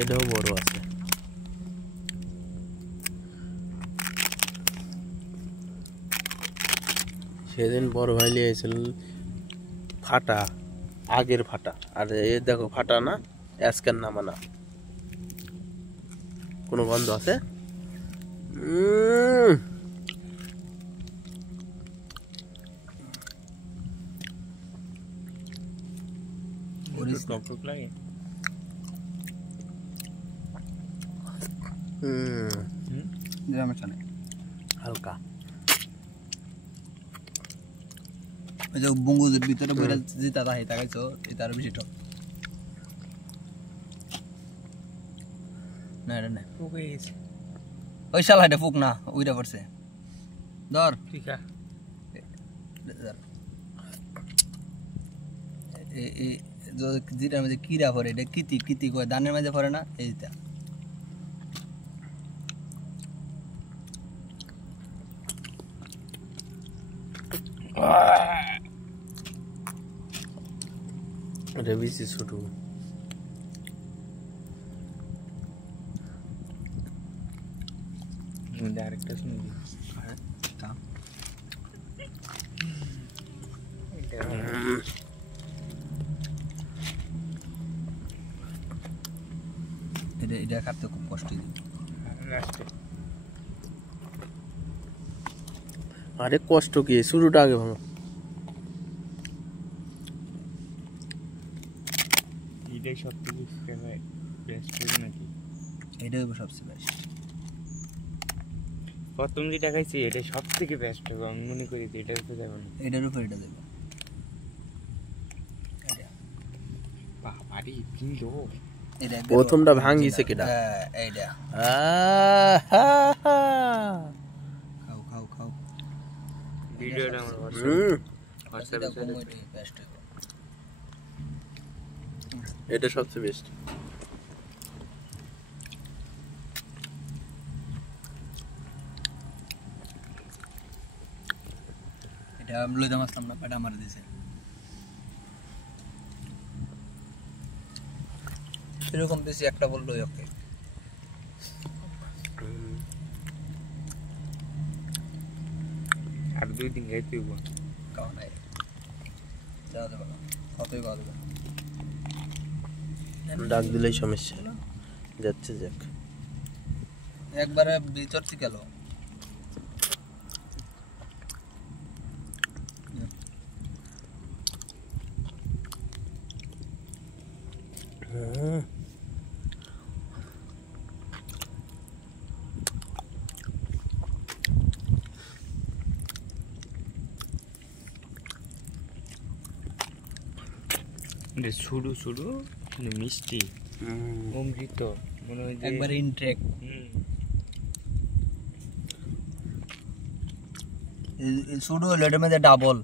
এটাও বড় আছে। সেদিন বড় ভাই লিয়েছিল ফাটা, আগের ফাটা। আর এ দেখো ফাটা না, আজকের নামানা। কোনো গন্ধ আছে? লাগে হালকা। ওই যে বঙ্গুজের ভিতরে বইরা যেটা থাকে তাকাইছো এটার বেশি টক না রে না ফুক হয়ে গেছে। ওই শালা এটা ফুক না ওইটা পড়ছে ধর ঠিক আছে এই যেটার মধ্যে কিরা পড়ে এটা কিতি কিতি কয় ধানের মাঝে পড়ে না এইটা এটা বেশি ছোট। আরেকটা শুনে দিই। এটা কাটতে খুব কষ্ট আরে কষ্ট কি, শুরুটা আগে ভাঙো। এটাই সব থেকে বেস্ট নাকি? এটাই সবচেয়ে বেস্ট। প্রথম যেটা খাইছি এটা সব থেকে বেস্ট হবে আমি মনে করি। এটার উপরে যাবো না, এটার উপর এটা দেবো। বাবারে কিলো প্রথমটা ভাঙিছে কেডা? এইটা খাও খাও খাও ভিডিওটা আমার এটা সবচেয়ে বেস্ট। এটা আমি লইতে আসলাম না, পেটা মারা দিয়েছে। এরকম দিয়েছি একটা বললো ওকে আর 2 দিন খাইতে হইব। খাওয়া নাই যাওয়া যাবে না, কতই খাওয়া যাবে। ডাক দিলেই সমস্যা যাচ্ছে। যাক একবারে ভিতর থেকে গেল। শুরু শুরু মিষ্টি অমৃত মনে হয় একবার ইনট্রেক। শুরু হলো এটার মধ্যে ডাবল